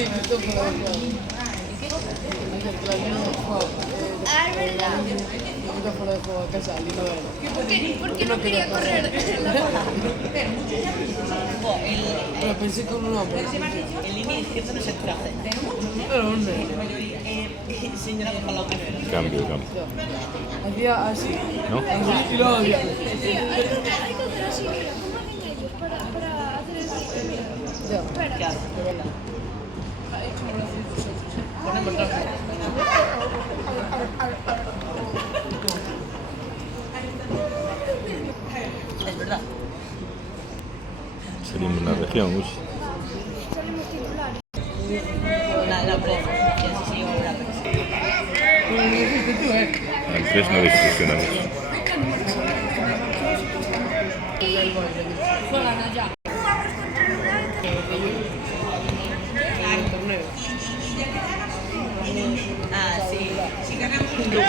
Tutto fuera de juego. Ah, es verdad. Tutto fuera de juego a casa, y no era. ¿Por qué no quería correr en la bola? Pero pensé con un hombre. El línea izquierda no se traje. Era un negro. Señora con la primera. Cambio, cambio. Hacía así, ¿No? así y luego hacía. Sí, hay que hacer así, mira, ¿cómo hacen ellos para hacer el mira? Ya. Espera. Claro. Ponemos dos. Es verdad. Salimos de la región, uy. Salimos titulares. La prensa. Y así se lleva la prensa. Pero lo hiciste tú, Al 3 no discusionamos. Juegan allá. El torneo. Ah, sí. Sí, ganamos un 2-0.